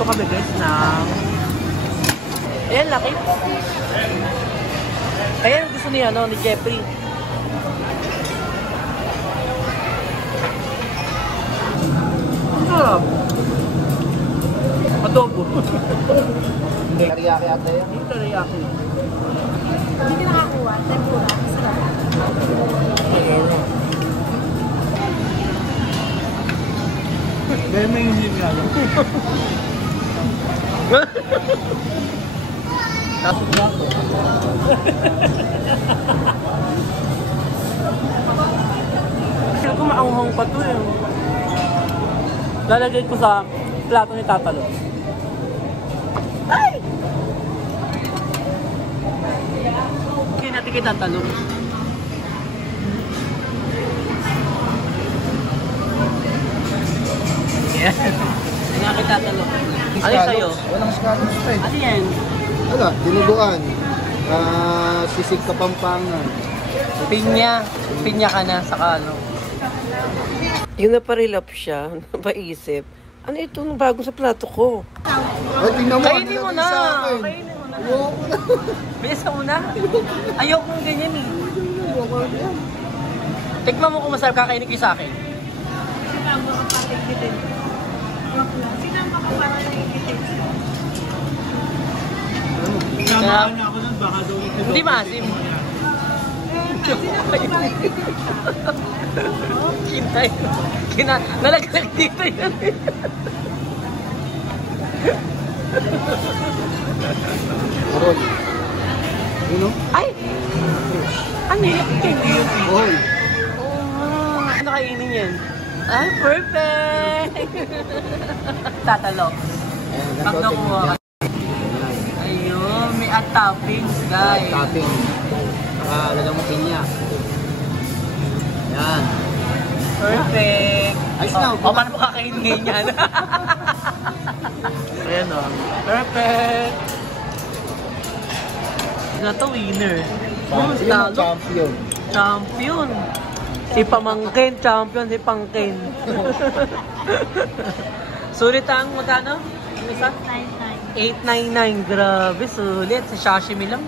Nagluto kami guys ng... Ayan, laki. Ayan, gusto niya, no, ni Jeffrey. Sarap. Adobo. Teriyaki ata yan. Yung teriyaki. Hindi ka nakakuha. Tempura. Sarap. Dahil may hindi nga lang. Tapos na ako. Kaya ko maanghang pa ito eh. Lalagay ko sa plato ni Tatalo. Ay! Kaya natin kay Tatalo. Yes. Hindi nga kita talo. Ano yung sa'yo? Walang scallops pa eh. Ano yan? Wala, dinuguan. Sisig Kapampangan. Pinya. Pinya ka na sa kano. Yung naparilap siya, napaisip. Ano ito nung bago sa plato ko? Ay, tingnan mo. Kainin mo na! Kainin mo na! Bisa mo na! Ayoko kong ganyan eh. Tikman mo kung masarap kakainin kayo sa akin. Sinama ka pa tigpitin. Sinama ka para nagigitin. Sinama na ako nun, baka daw ito. Hindi maasim. Nalaglag dito yan. Arol. Yun o? Ay! Ano yun? Hindi yun. Oy. Ano kainin yan? Ah, perfect! Tatalo. Pag nakuha ka. Ayun, may at toppings, guys. Topping. Lagyan mo pinya. Yan. Perfect. Ayos na. O, paano mo kakainin ngayon yan? Ayan o. Perfect. Na to, winner. Champion. Champion. Champion. Si Pamangkin, champion si Pangkin. Sulit ang magkano? Ano isa? 899. Grabe, sulit. Sa sashimi lang.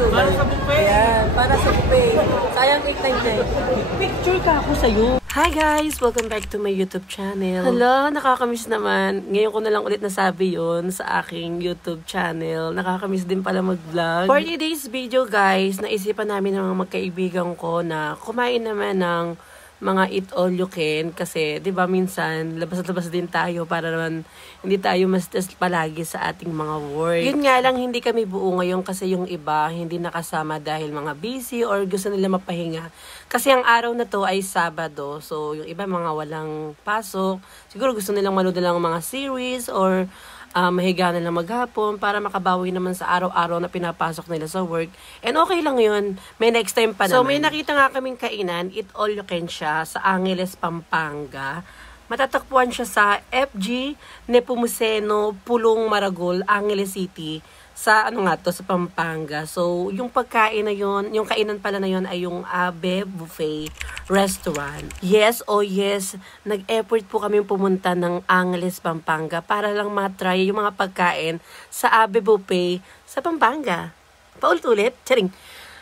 Para sa buffet? Ayan, para sa buffet. Sayang 899. Picture ka ako sa'yo. Hi guys! Welcome back to my YouTube channel. Hello! Nakakamiss naman. Ngayon ko na lang ulit nasabi yun sa aking YouTube channel. Nakakamiss din pala mag-vlog. For today's video guys, naisipan namin ng mga magkaibigan ko na kumain naman ng mga eat all you can kasi 'di ba minsan labas-labas din tayo para naman hindi tayo ma-stress palagi sa ating mga work. Yun nga lang hindi kami buo ngayon kasi yung iba hindi nakasama dahil mga busy or gusto nila mapahinga. Kasi ang araw na to ay Sabado. So yung iba mga walang pasok, siguro gusto nilang manood lang mga series or mahiga na lang maghapon para makabawi naman sa araw-araw na pinapasok nila sa work. And okay lang yun. May next time pa naman. So may nakita nga kaming kainan, eat all you can siya sa Angeles, Pampanga. Matatagpuan siya sa FG Nepomuceno, Pulong, Maragol, Angeles City. Sa ano nga to, sa Pampanga. So, yung pagkain na yun, yung kainan pala na yun ay yung Abe Buffet Restaurant. Yes, oh yes, nag-effort po kami pumunta ng Angeles, Pampanga para lang matry yung mga pagkain sa Abe Buffet sa Pampanga. Paulit-ulit, charing.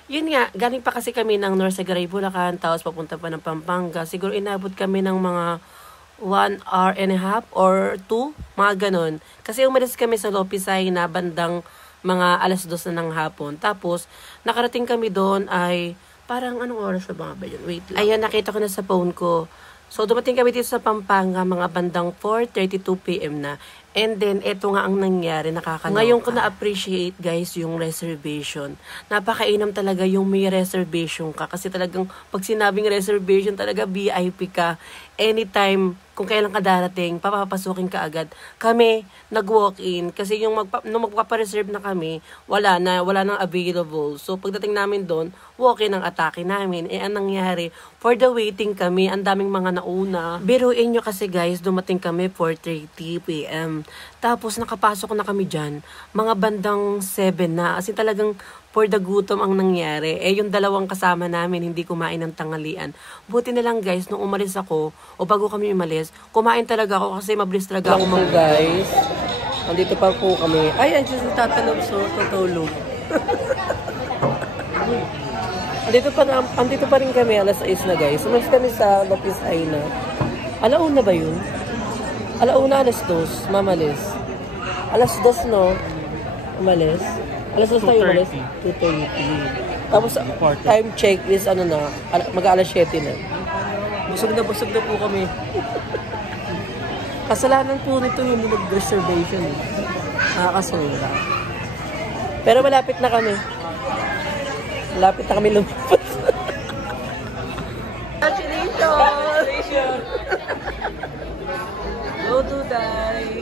Yun nga, galing pa kasi kami ng North Sagaray, Bulacan, tapos papunta pa ng Pampanga. Siguro inabot kami ng mga 1 hour and a half or 2, mga ganon. Kasi umalis kami sa Lopisay na bandang mga 2:00 na ng hapon. Tapos, nakarating kami doon ay, parang anong oras na ba yun? Wait lang. Ayan, nakita ko na sa phone ko. So, dumating kami dito sa Pampanga, mga bandang 4:32 PM na. And then, eto nga ang nangyari, nakakaloka. Ngayon ko na-appreciate, guys, yung reservation. Napakainam talaga yung may reservation ka. Kasi talagang, pag sinabing reservation, talaga VIP ka. Anytime, kung kailan ka darating, papapasukin ka agad. Kami, nag-walk-in. Kasi yung nung magpapareserve na kami, wala nang available. So, pagdating namin doon, walk-in ang atake namin. Eh, anong nangyari? For the waiting kami, ang daming mga nauna. Biruin nyo kasi guys, dumating kami 4:30 PM. Tapos nakapasok na kami dyan, mga bandang 7 na. As in talagang for the gutom ang nangyari. Eh yung dalawang kasama namin hindi kumain ng tanghalian. Buti na lang guys, nung umalis ako, o bago kami umalis, kumain talaga ako kasi mabilis talaga ako guys. Andito pa po kami. Ay, andito si Tata Lobso, tutulog. andito pa rin kami, alas 6 na guys. Umalis kami sa Lopez Aina. Alauna ba yun? Alauna, alas 2, mamalis. Alas 2, no? Umalis. Alas 2 tayo umalis? 2:30. Tapos, time check is, mag-alas 7 na. Busog na po kami. Kasalanan po nito yung nag-reservation. Nakakasura. Pero malapit na kami. Malapit na kami lumipat. Congratulations! Go, Duday!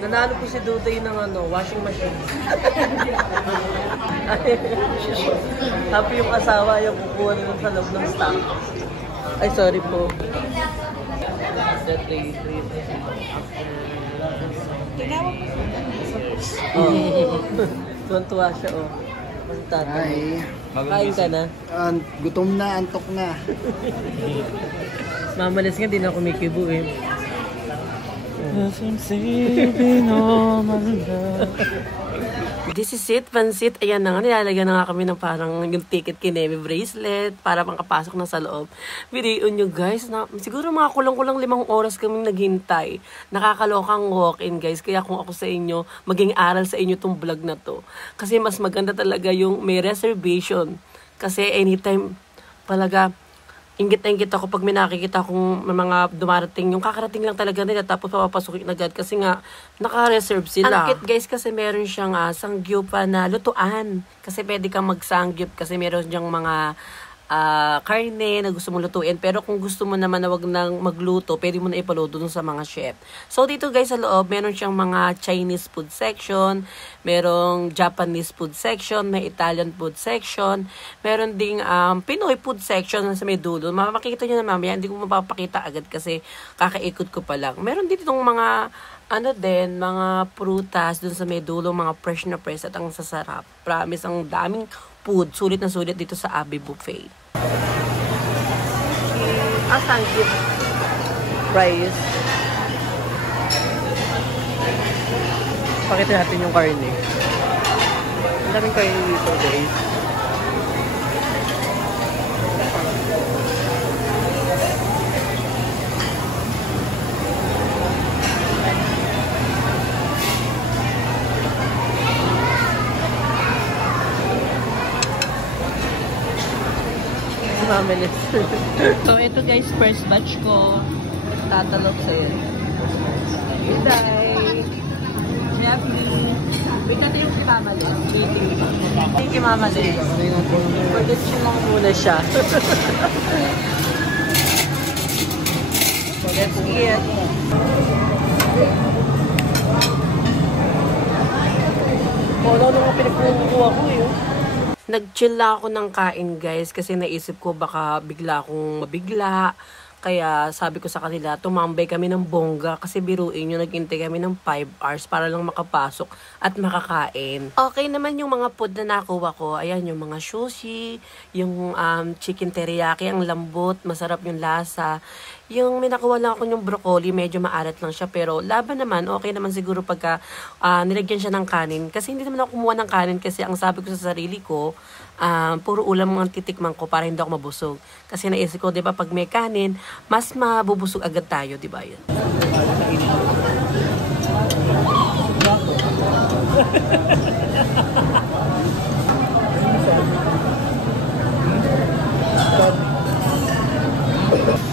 Nanalo po si Duday ng washing machine. Happy yung asawa yung kukuha nila sa loob ng stock. Ay, sorry po. Tuwan-tuwa siya, oh. Ay. Kain ka na? Gutom na, antok na. Mamalis nga, di na kumikibo eh. This is it, pansit. Ayan na nga, nilalagyan na nga kami ng parang yung ticket kineme bracelet para makapasok na sa loob. Video nyo guys, siguro mga kulang-kulang 5 oras kaming naghintay. Nakakalokang walk-in guys. Kaya kung ako sa inyo, maging aral sa inyo tong vlog na to. Kasi mas maganda talaga yung may reservation. Kasi anytime, talaga, ingit na ingit ako pag may nakikita akong mga dumarating. Yung kakarating lang talaga nila tapos papapasukin agad kasi nga naka-reserve sila. Ang cute guys kasi meron siyang sangyupa na lutuan. Kasi pwede kang mag-sangyup kasi meron siyang mga karne na gusto mo lutuin. Pero kung gusto mo naman na wag nang magluto, pwede mo na ipaluto dun sa mga chef. So dito guys sa loob, meron siyang mga Chinese food section, merong Japanese food section, may Italian food section, meron ding Pinoy food section sa may dulo. Makikita nyo na mamaya, hindi ko mapapakita agad kasi kakaikot ko pa lang. Meron dito itong mga mga prutas dun sa may dulo, mga fresh na fresh at ang sasarap. Promise, ang daming food. Sulit na sulit dito sa Abbey Buffet. Thank you. Price. Pakita natin yung karne. Ang daming karne dito guys. Mamalis. So, ito guys, first batch ko. Tatalog sa'yo. Day. Happy. Wait natin yung si Mamalis. Thank you, Mamalis. Pag-itchin lang muna siya. Let's eat. Ano nga pinagkukuha ko yun? Nag-chill lang ako ng kain guys kasi naisip ko baka bigla akong mabigla. Kaya sabi ko sa kanila, tumambay kami ng bongga kasi biruin nyo, naghintay kami ng 5 hours para lang makapasok at makakain. Okay naman yung mga food na nakuha ko. Ayan, yung mga sushi, yung chicken teriyaki, ang lambot, masarap yung lasa. Yung may nakuha lang ako yung broccoli, medyo maalat lang siya. Pero laban naman, okay naman siguro pagka nilagyan siya ng kanin. Kasi hindi naman ako kumuha ng kanin kasi ang sabi ko sa sarili ko, puro ulam ang titikman ko para hindi ako mabusog. Kasi naisip ko, di ba, pag may kanin, mas mabubusog agad tayo, di ba yun?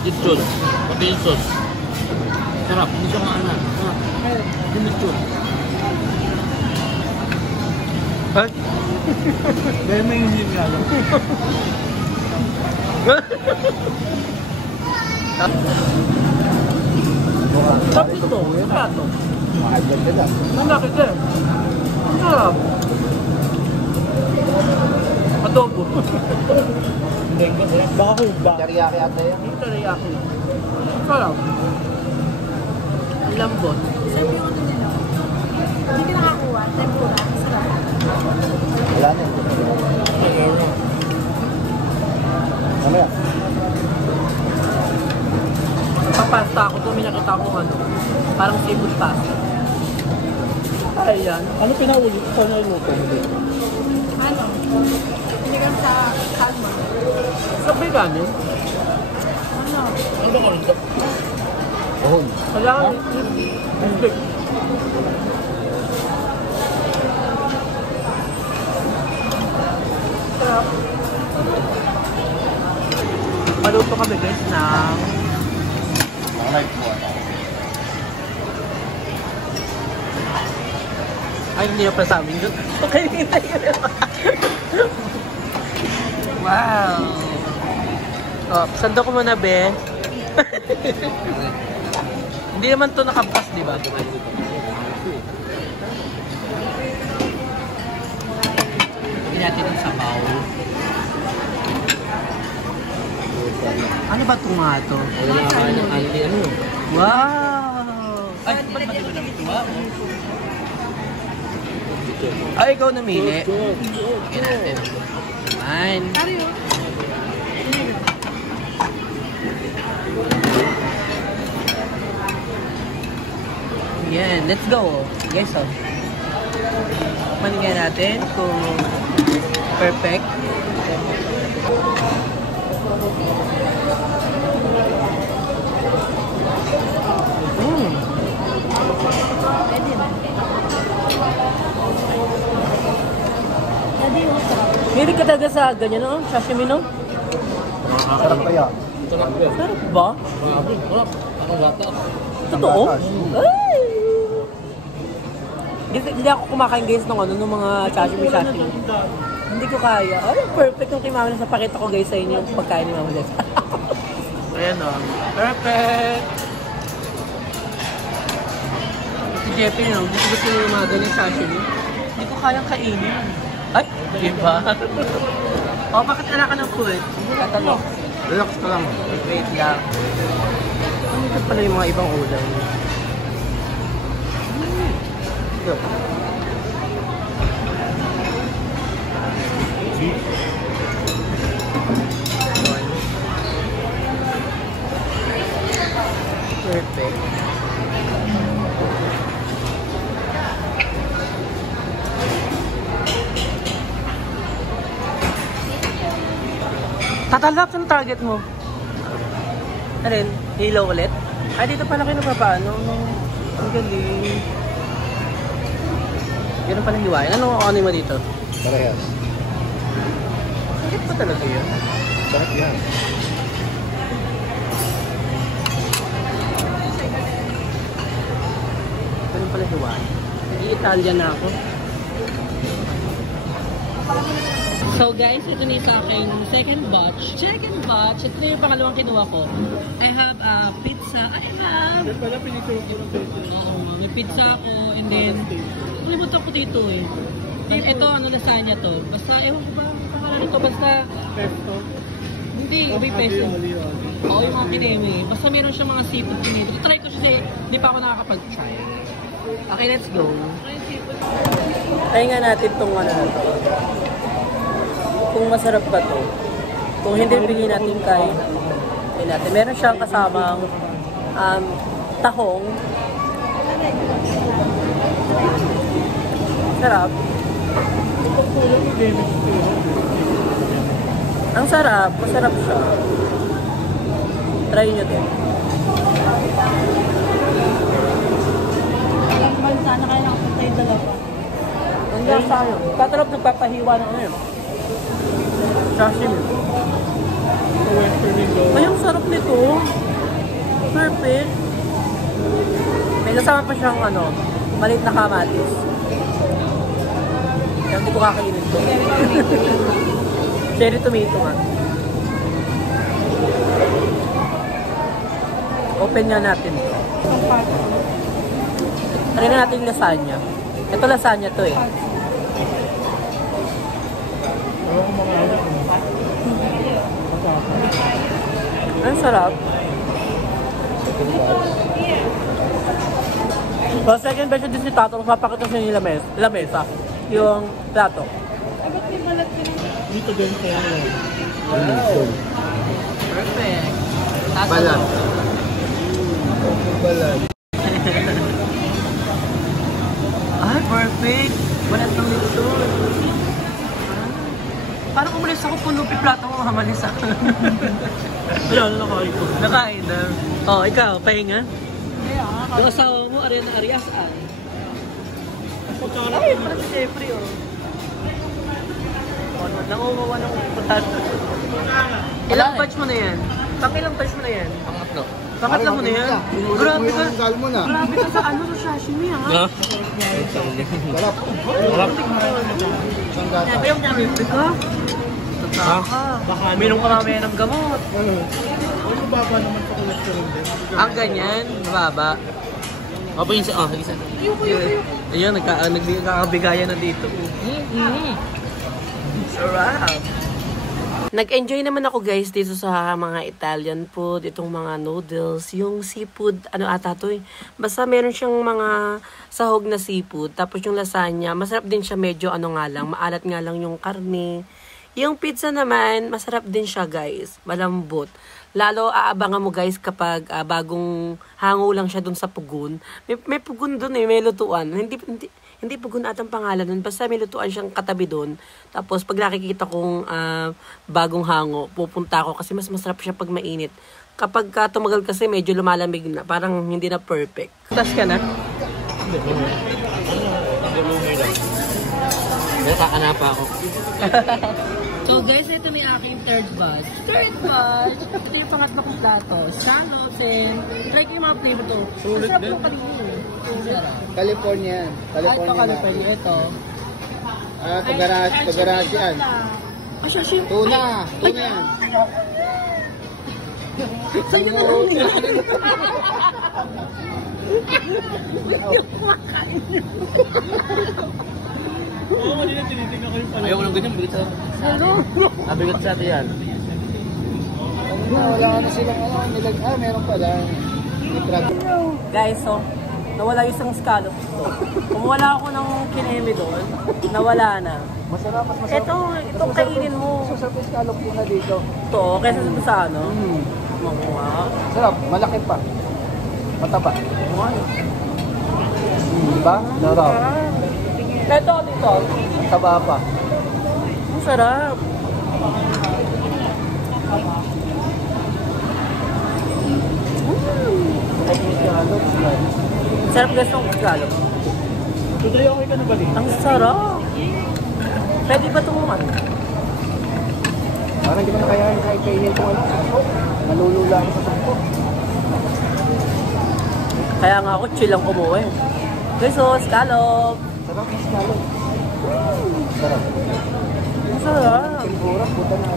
Lechon, pati yung sauce. Sarap, hindi siya maalat. Yung lechon. Ay? Dahil may hindi nga lang. Sarap ito, yung plato. Makagad ka lang. Malaki ka. Ang sarap. Adobo. Baka ko ba? Teriyaki ata yan. Yung teriyaki. Ang sarap. Ang lambot. Masarap yung ano nila. Hindi ka nakakuha. Tempura. Masarap. Wala na. Mamaya. Sa pasta ako, doon may nakita ko ano, parang seafood pasta. Ayan. Ano pinaulit? Paano yung luto? Ano? Pinigang sa salmon. Sabi ganin? Ano? Ano ba karon to? Ohon. Wala. Hindi. Sarap. Paluto kami guys ng Like mo. ay, hindi na pa sa amin yun. Okay, hindi na yun. Wow! Oh, sando ko muna, be. Hindi naman to nakapas, di ba? Hindi natin ang sabaw. Ano ba itong nga to? Ano? Wow! Ay, ba't ba ito natuwa mo? Ay, ikaw namili. Sige natin. Naman. Ano yun? Yan, let's go. Guys, oh. Maninggan natin kung perfect. Pwede na. Pwede yung sarap. Hilig ka talaga sa ganyan, no? Sashimi, no? Sarap kaya. Sarap yun. Sarap ba? Sarap. Anong gata? Totoo? Gatas. Ay! Hindi ako kumakain guys ng ano, ng mga sashimi. Hindi ko kaya. Ay, perfect yung kay Mama Ness. Napakita ko guys sa inyo yung pagkain ni Mama Ness. Ayan o. Perfect! Si Jeppe, no? Gusto yung mga ganyan sashimi. Hindi ko kayang kainin. Ay, diba? O, bakit ala ka ng food? Tatanong. Relax ka lang. Wait lang. Ano pala yung mga ibang ulam? Perfect. Tatalap yung target mo. Alin? Hilo ulit? Ay, dito pala kayo napapaano. Ang galing. Ganun pala hiwain. Ano ano mo dito? Parehas. Sakit pa talaga yun. Sarap yan. Ganun pala hiwain. Nag-i-Italian na ako. So guys, ito na yung sa aking second batch. Second batch. Ito na yung pangalawang kinuha ko. I have a pizza. I have... Pala pinicture ko ng pizza. Oo, may pizza ako. And then, nalimutan ko dito eh. Ito, ano lasagna to. Basta, ewan ko ba, pangalan ko. Basta, Pesto. hindi, may pesto. Oo, yung mga kineme. Basta meron siyang mga seafood kineme. So, try ko siya. Hindi pa ako nakakapag-try. Okay, let's go. Try nga natin itong ano na to. Kung masarap ba to. Kung hindi, bigyan natin kay natin. Meron siyang kasamang tahong. Sarap. Ang sarap. Masarap siya. Try nyo din. Ilang bansa na kayo nakapunta yung dalawa. Ang lasa yun. Tatalap nagpapahiwa ng ano yun. Sashimi. Ay, ang sarap nito. Perfect. May nasama pa siyang ano, maliit na kamatis. Kaya hindi ko kakainin to. Cherry tomato nga. Open nga natin to. Try na natin yung lasagna. Ito lasagna to eh. Ang sarap. So, second version din si Tato, mapapakita sa inyo lamesa. Yung plato. Ay, ba't may balat ka na? Dito din kaya. Wow. Perfect. Balat. Balat. Ay, perfect. Balat ng nito. Parang umalis ako punupi plato ko, mamalis ako. Ayan, nakain ko. Nakain na. Oh, ikaw, pahinga. Hindi ah. Yung asawa mo, Ariana Arias, ay. Kutsara. Ay, parang si Jeffrey, oh. Nangungawa ng putato. Ilang batch mo na yan? Ilang batch mo na yan? Pangatlo. Pangatlo mo na yan? Grabe ka. Gal mo na. Grabe ka sa ano, sa sashimi, ha? Ha? Sarap. Sarap. Isang gata. Ayaw niya, Jeffrey ka? Ha? Baka minum ka mamaya ng gamot. Ano baba naman sa cholesterol din? Ang ganyan, mababa. Apa yung isa? Isa. Ayun, nagkakabigayan na dito. Sarap! Nag-enjoy naman ako guys dito sa mga Italian food, itong mga noodles, yung seafood, ano ata to eh. Basta meron siyang mga sahog na seafood, tapos yung lasagna, masarap din siya medyo ano nga lang, maalat nga lang yung karne. Yung pizza naman, masarap din siya guys, malambot. Lalo aabangan mo guys kapag bagong hango lang siya dun sa pugon. May pugon dun eh, may lutuan. Hindi pugon atang pangalan nun, basta may lutuan siyang katabi dun. Tapos pag nakikita kong bagong hango, pupunta ako kasi mas masarap siya pag mainit. Kapag tumagal kasi medyo lumalamig na, parang hindi na perfect. Tas ka na? Nakakanapa ako. So guys, ito may aking third batch. Ito yung pangatlo kong plato. Scallops and try ko yung mga flavor to. Sulit Masarap din. yung kanina. California. California. Ito. Tagarashi yan. Sashimi. Tuna yan. Sa'yo na lang niya. Yung kumakain. Oo, hindi na tinitignan ko yung pala. Ayaw ko lang ganyan, bigat sa... Ano? Bigat sa atin yan. Wala na silang meron pala. Guys, so, nawala yung isang scallops to. Kumuwala ako ng kinemi doon, nawala na. Masarap, mas masarap. Itong kainin mo. Masarap yung scallop na dito. Ito, kaysa sa ano? Mamuha. Sarap, malaki pa. Mataba. Diba? Sarap. Ito, dito. Mataba pa. Ang sarap. Sarap guys ng scallops. Tuloy okay ka na ba Ang sarap. Pwede ba itong ano? Parang hindi ko na kayahin kahit kainin ko. Nalulula ako sa sakto. Kaya nga ako chill lang umuwi. Guys, so, scallop. Sarap yung scallop. Sarap. Ang sarap. Tempura, puta na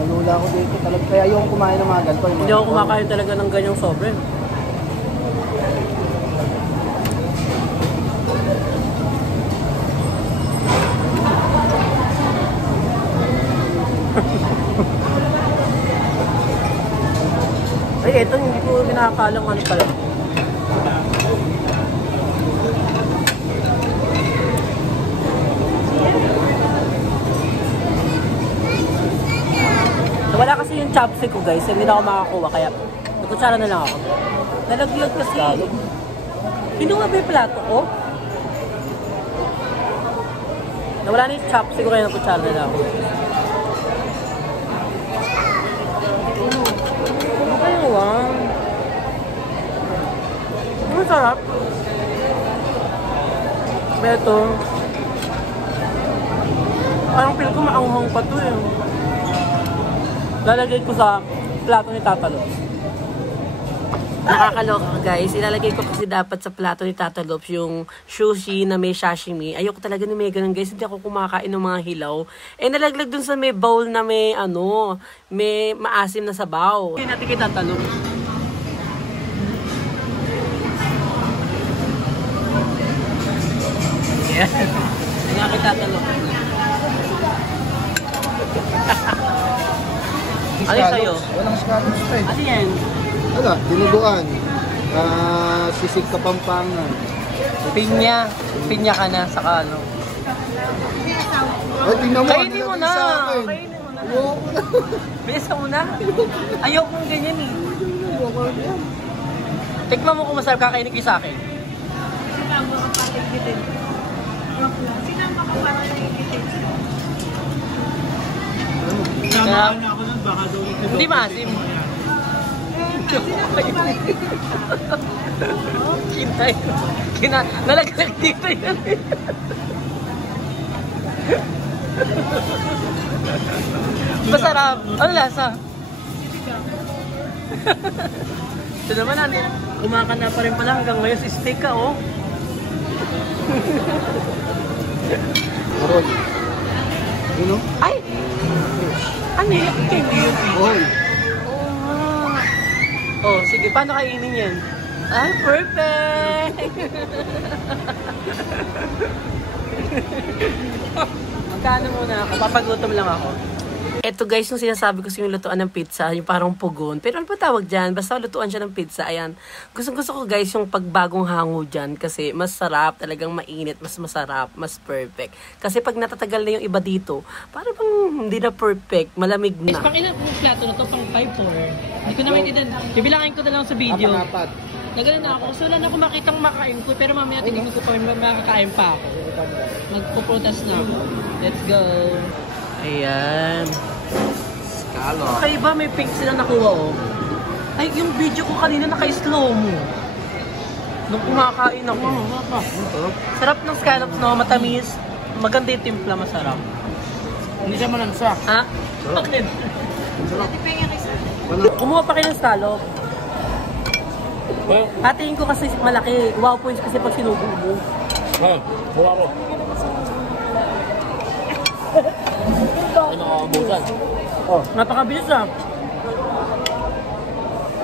nalula ako dito talaga. Kaya yung kumain ng mga ganito. Hindi ako kumakain talaga ng ganyang sobre. Ay, ito hindi ko kinakalang ano pala. Wala kasi yung chopstick ko guys, hindi na ako makakuha kaya nagkutsara na lang ako. Nalagyod kasi. Pinuha ba yung plato ko? Nawala na yung chopstick ko kaya nagkutsara na lang ako. Wow. Ang sarap. Ito. Parang feel ko maanghang pa to eh. Lalagay ko sa plato ni Tatalo. Nakakaloka guys. Ilalagay ko kasi dapat sa plato ni Tatalops yung sushi na may sashimi. Ayoko talaga na may ganun guys. Hindi ako kumakain ng mga hilaw. Eh nalaglag dun sa may bowl na may ano, may maasim na sabaw. Hindi natin kita Tatalops. Yeah. Hindi nga kita Tatalops. Ano yung sa'yo? Walang scallops pa eh. Ano yan? Wala, dinuguan. Sisig Kapampangan. Pinya. Pinya ka na sa ano. Hindi asawa ko. Ay, tingnan mo. Kainin mo na. Sa akin. Kainin mo na. Oo. Bilis mo na. Ayaw kong ganyan eh. Tikman mo kung masarap kakainin kayo sa akin. Sinama ka pa tigpitin. Joke lang. Sinama ka para naikitin. Kaya, ako nun, baka daw ito. hindi maasim. Sinama ka para naikitin. Nalaglag dito yan. Masarap. Ano lasa? Ito naman ano, kumakana pa rin pala hanggang ngayon si steak ka oh. Roll. Yun o? Ay! Ano yun? Roll. Oh, sige, paano kainin yan? Ah, perfect! Magkano muna ako? Papagutom lang ako. Eto guys, yung sinasabi ko sa yung lutuan ng pizza, yung parang pugon. Pero ano pa tawag dyan? Basta lutuan siya ng pizza. Ayan. Gusto ko guys yung pagbagong hango dyan. Kasi mas sarap, talagang mainit, mas masarap, mas perfect. Kasi pag natatagal na yung iba dito, parang hindi na perfect, malamig na. Pang ilan yung plato na to? Pang 5-4. Hindi ko na maintindihan. Bibilangin ko na lang sa video. Apat. Nagano na ako. So wala na ako makitang makain ko. Pero mamaya tingin ko pa makakain pa ako. Magpo-protest na ako. Let's go. Ayan. Scallop. Okay ba? May pink sila nakuha oh. Ay, yung video ko kanina naka-slow mo. Nung kumakain ako. Sarap ng scallops no, matamis. Maganda yung timpla, masarap. Hindi siya malansa. Ha? Bakit? Depende kasi. Kumuha pa kayo ng scallop. Hatiin ko kasi malaki. Wow points kasi pag sinubo mo. Ha? Buha ko. Ay, nakakabusan. Oh. Napakabilis ah.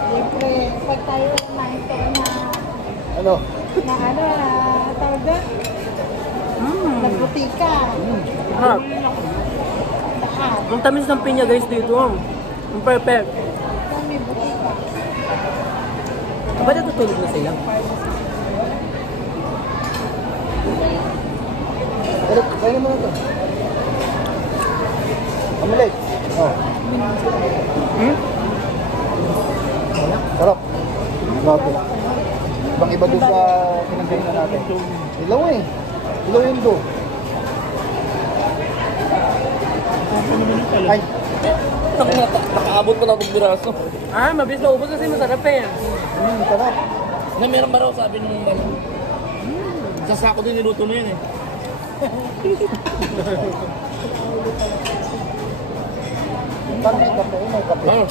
Siyempre, pag tayo kumain ka Ano? tawag doon? Nagbutika. Ha? Lahat. Ang tamis ng pinya guys dito. Ang perfect. Kami butika. Ba't natutulog na sila? Kaya mo na ito. Omelette. Oh. Sarap. Grabe. Ibang iba doon sa pinagkainan natin. Ilaw eh. Ilaw yung do. Ay. Nakaabot pa na itong biraso. Ah, mabilis na ubos kasi masarap eh. Sarap. Na meron ba raw sabi nung ano? Sa sako din niluto mo yan eh. Parang may kape. May kape. Ano?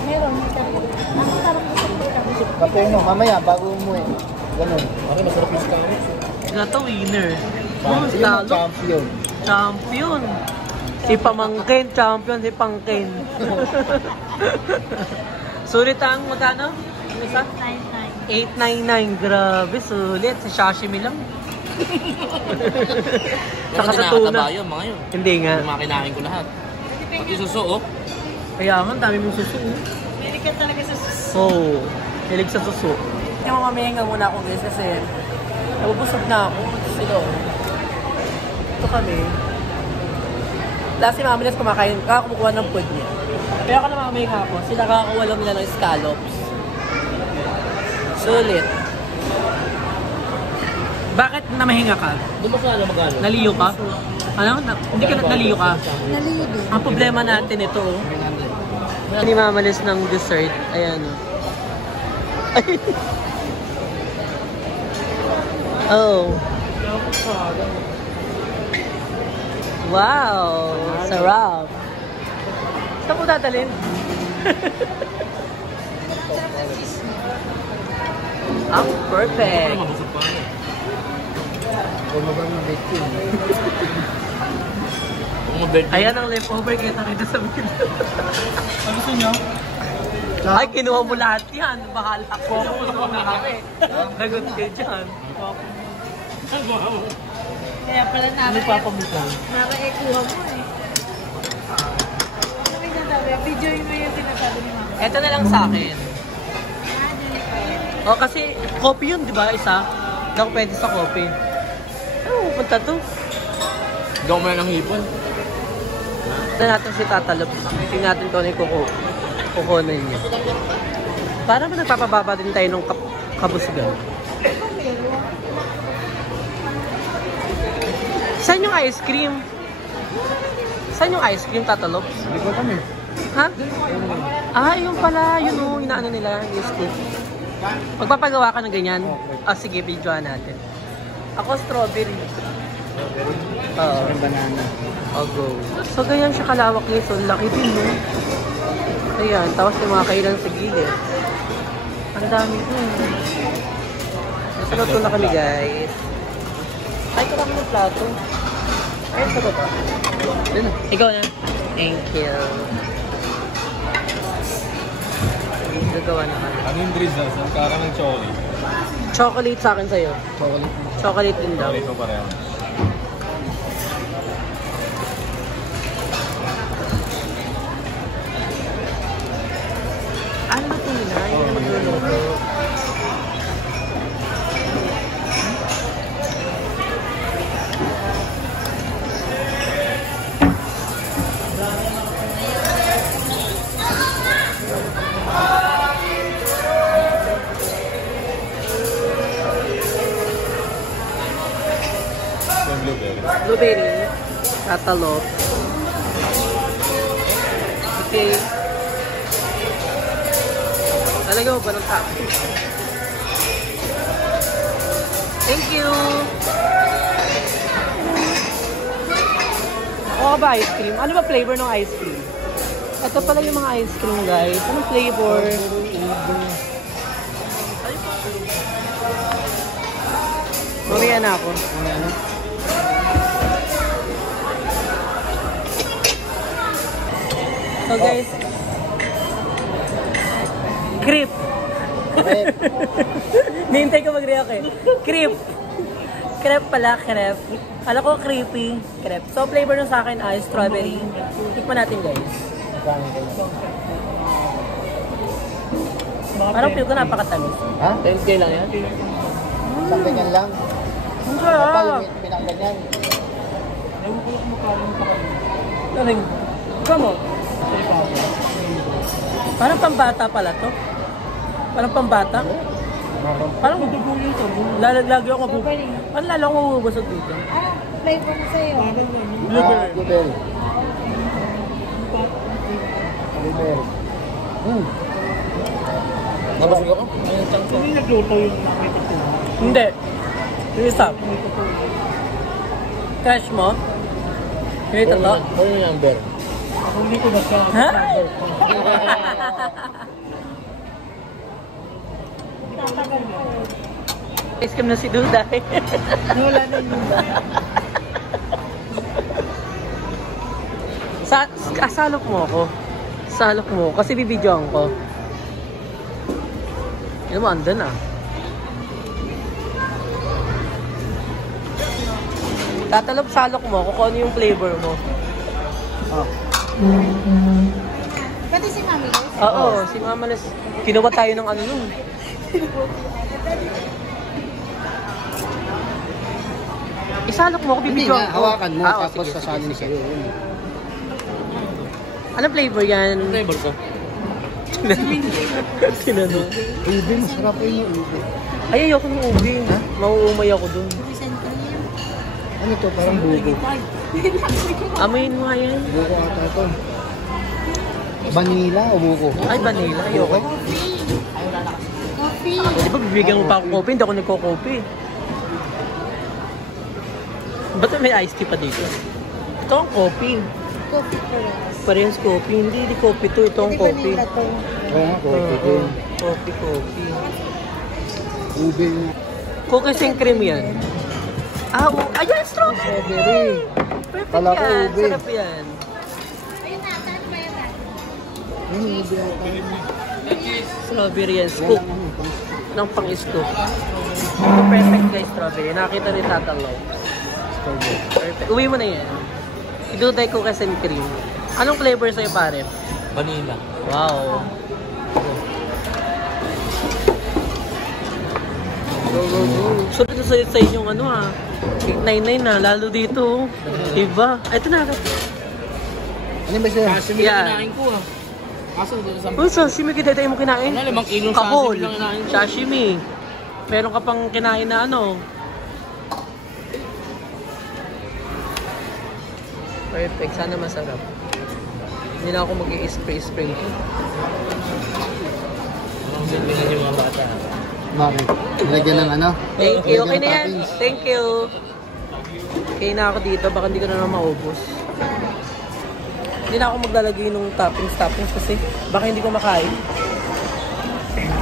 Meron, may kami. Ako tarong gusto ko kami. Kape no. Mamaya bago umuwi. Ganun. Bakit masarap yung sandwich? Gato winner. Yun ang Talo. champion. Champion. Si Pamangkin, champion si Pangkin. Sulit ang magkano? Yung isa? 899. Grabe, sulit. Sa sashimi lang. Saka sa tuna. Yun, mga yun. Hindi nga. Yung mga kinain ko lahat. Pati suso, oh. Kaya nga, dami mong suso. Hindi ka talaga sa Oh, hilig sa suso. Yung mamahinga muna ako guys kasi nabubusog na ako. Sila oh. Ito kami. Last si Mami Nes kumakain, kumukuha ng food niya. Kaya ako na mamahinga ako, sila kakakuha lang nila ng scallops. Sulit. Bakit namahinga ka? Doon ba sa magkano? Naliyo ka? Ano? Hindi ka naliyo ka? naliyo din. Ang problema natin ito oh. Ni Mama Nes ng dessert. Ayan oh. Oh. Wow! Sarap! Saan po dadalhin? Ang perfect! Bumaba ng baking. Ayan ang leftover kita rito sa video. Ano gusto nyo? Ay, kinuha mo lahat yan. Bahala ko. Ako na kami. Nagot kayo dyan. Kaya pala Ano papamutan? naka-ekuha mo eh. Ano may sinasabi? Video mo yung sinasabi ni Mama. Ito na lang sa akin. O, kasi coffee yun, di ba? Isa. Hindi ako pwede sa coffee. Ano, pupunta to? Hindi ako ng hipon. Ito natin si Tatalop. Tingnan natin kung ano yung kukunan niya. Para ba nagpapababa din tayo ng kabusgan? Saan yung ice cream? Saan yung ice cream, Tatalop? Hindi ko kami. Ha? Ah, yun pala. Yun o, inaano nila. Yung scoop. Magpapagawa ka ng ganyan? Ah, sige, videoan natin. Ako, strawberry. Oo. Banana. I'll go. So, ganyan siya kalawak niya. So, laki din, no? Ayan. Tapos yung mga kailan sa gilid. Ang dami ko. Nasunod ko na kami, guys. Ay, ito kami ng plato. Ay, sa baba. Ikaw na. Thank you. Gagawa na kami. Ano yung drizzle? Saan ka ng chocolate? Chocolate sa akin sa'yo. Chocolate. Chocolate din daw. Chocolate mo pareho. Ano ba ito nila? Yung magluluto. Yung blueberry. Blueberry. Tatalop. Okay. Talaga mo ba ng tapo? Thank you! Ako ba ice cream? Ano ba flavor ng ice cream? Ito pala yung mga ice cream, guys. Anong flavor? Mamaya na ako. Mamaya na. So guys, creep. Nihintay ko mag-react eh. Creep. Crepe pala, crepe. Kala ko creepy. Crepe. So flavor nung sa akin ay strawberry. Tikman natin, guys. Parang feel ko napakatamis. Ha? 10K lang yan. Isang ganyan lang. Ang Kapal, sarap. pinangganyan. Galing. Come on. Parang pambata pala to. Parang pambata. Parang lagi ako mabubusog. Parang lalo ako mabubusog dito. Ah, flavor ko sa'yo. Blueberry. Blueberry. Nabasag ako? Hindi. Yung isa. Crush mo? Yung ito to? Ano yung number? Ha? Ice cream na si Duda. Wala na yun ba? Salok mo ako. Salok mo. Kasi bibidyoan ko. Yan mo, andun ah. Tatalop salok mo kung ano yung flavor mo. Oh. Pati si Mami Liz? Oo, si Mama Liz. Kinuha tayo ng ano nun. Isalok mo ako, Hindi bibidyoan nga, ko. hawakan mo, Ah, tapos sige, sasalin sige, sa'yo. sige. Anong flavor yan? Flavor ko? Tinanong. Ube, masarap yun yung ube. Ay, ayoko ng ube. Ha? Mauumay ako dun. Ano to? Parang bugo. Amayin mo nga yan. Buko ata to. Vanilla o buko? Ay, vanilla. Ayoko. Coffee. Di ba bibigyan mo pa ako kopi? Hindi ako nagko-kopi. Ba't may iced tea pa dito? Ito ang kopi. Coffee ko rin. Parehas kopi. Hindi kopi to. Ito ang Hindi kopi. vanilla to. Oo nga, kopi din. Kopi. Ube nga. Cookies and cream yan. Ah, ayan, strawberry. Strawberry. Perfect Kala ko yan. ube. Sarap yan. Ayun na, saan ba yan? Yung ube ata. Strawberry yan. Scoop. Ng pang-scoop. Ito perfect guys, strawberry. Nakita rin tatalaw. Perfect. Uwi mo na yan. Idutay cookies and cream. Anong flavor sa'yo, pare? Vanilla. Wow. Sabi ko sa inyong ano ha, 899 na, lalo dito. Iba. Ito na. Ano ba siya? Sashimi Yeah. kinain ko ah. Kaso doon sa... Uy, sashimi kita mo kinain? Ano, 5 kilong Kahol. sashimi lang kinain ko. Sashimi. Meron ka pang kinain na ano. Perfect. Sana masarap. Hindi na ako mag-i-spray-spray. Anong sinihan yung mga bata? Bakit? Nilagyan ng ano? Thank you. Okay Nilagyan ng na yan. toppings. Thank you. Okay na ako dito. Baka hindi ko na naman maubos. Hindi na ako maglalagay ng toppings kasi baka hindi ko makain.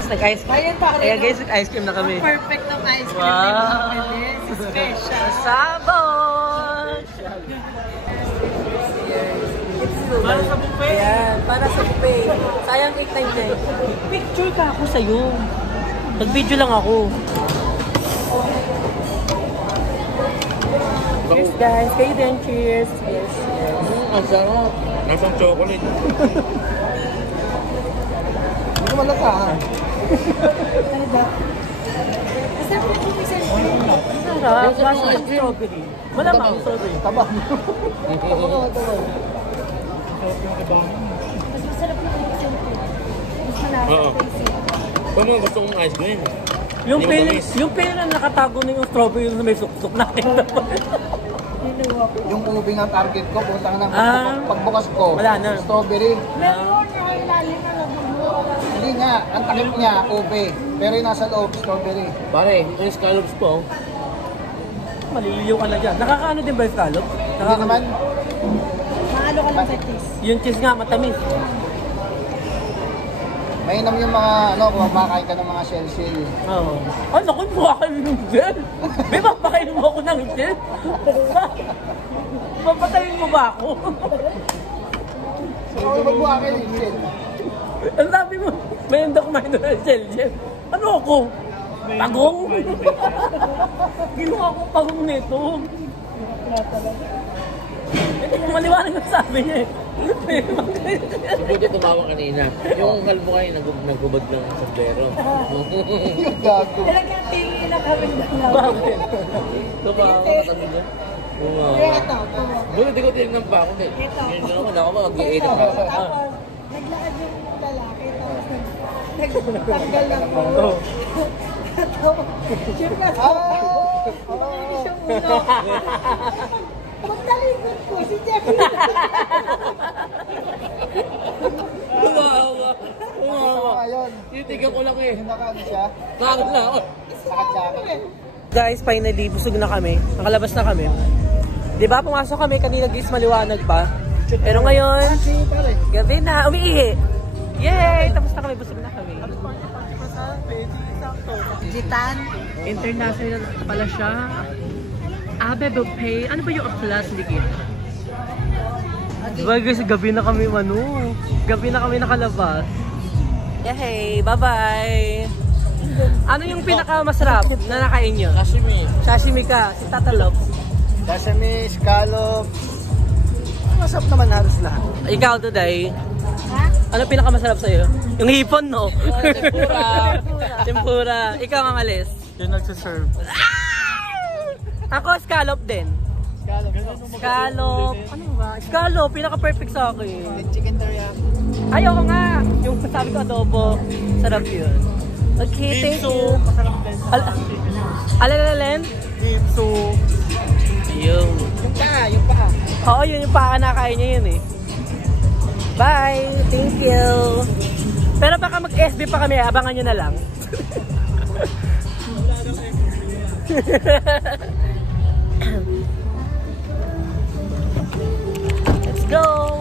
Nag-ice cream. Ayan pa Kaya guys, nag-ice cream na kami. Perfect ng ice cream. Wow. Special. Sabon! Para sa buffet. Ayan, para sa buffet. Sayang 899. Picture ka ako sa'yo. Nag-video lang ako. Cheers guys. Kayo din. Cheers. Yes, yes. Ang sarap. Nasang chocolate. Hindi ko malasahan. Masarap na kung isa Sarap. Lasa ng strawberry. Malamang strawberry. Tabang. Tabang. Mas masarap na kung isa mas malasa Oo. pa isa. Paano gusto kong ice cream? Yung Hindi pin, matamis. yung pin na nakatago na yung strawberry yung may suksok na. Niluwa ko. Yung ube ng target ko, putang na Ah. pagbukas ko. Wala na. Strawberry. Meron na ilalim na nabuluwa. Hindi nga, ang takip niya, ube. Pero yung nasa loob, strawberry. Pare, yung scallops po. Maliliw ka na dyan. Nakakaano din ba yung scallop? Hindi naman, Maalo ka lang sa cheese. Yung cheese nga, matamis. mainam yung mga, ano, kung makain ka ng mga shell-shell. Oo. Ay, naku, mukhakan yung gel. May papakain mo ako ng gel. Papatayin mo ba ako? So, magbuhakin yung shell. Ang sabi mo, may hindi kumain doon ng gel. Ano ako? Pagong? Ginawa ko pagong nito. Maliwanag ang sabi niya eh. Buti tumawa kanina. Yung kalbo kayo nagubad ng sombrero. Yung gago. Talagang tingin na kami dalawa. Bakit? Tumawa ka kami dyan. Ito. Buti di ko tinignan pa ako. Ito. Ngayon ako na ako mag-i-edit pa. Tapos, naglakad yung lalaki, tapos nagtanggal ng ulo. Oh. Siyempre, makinis yung ulo. Pagtalikod ko, si Jeffrey. Tumawa. Tumawa. Ayun, Titigan ko lang eh. yung nakaano siya, Nakakot na ako. nakajacket. Guys, finally, busog na kami. Nakalabas na kami. Di ba, pumasok kami kanina guys, maliwanag pa. Pero ngayon, gabi na, umiihi. Yay! Tapos na kami, busog na kami. Jitan. International pala siya. Abe Buffet. Ano ba yung plus, Ligit? Diba guys, gabi na kami, gabi na kami nakalabas. Yay! Bye-bye! Ano yung pinakamasarap na nakain nyo? Sashimi. Sashimi ka, si Tatalop. Sesame, scallops. Masarap naman halos lahat. Ikaw today, Ha? ano pinakamasarap sa'yo? Yung hipon, no? Tempura. Tempura. Ikaw ang alis. Yung nagsiserve. Ako, scallop din. Scallop. Ano ba? Scallop, pinaka-perfect sa akin. Chicken teriyaki. Ayoko nga. Yung sabi ko adobo, sarap yun. Okay, thank you. Alalalen? Pizza. Yung. Yung pa. Oo, yun yung pakakain niya yun eh. Bye! Thank you! Pero baka mag-SB pa kami, abangan nyo na lang. Let's go!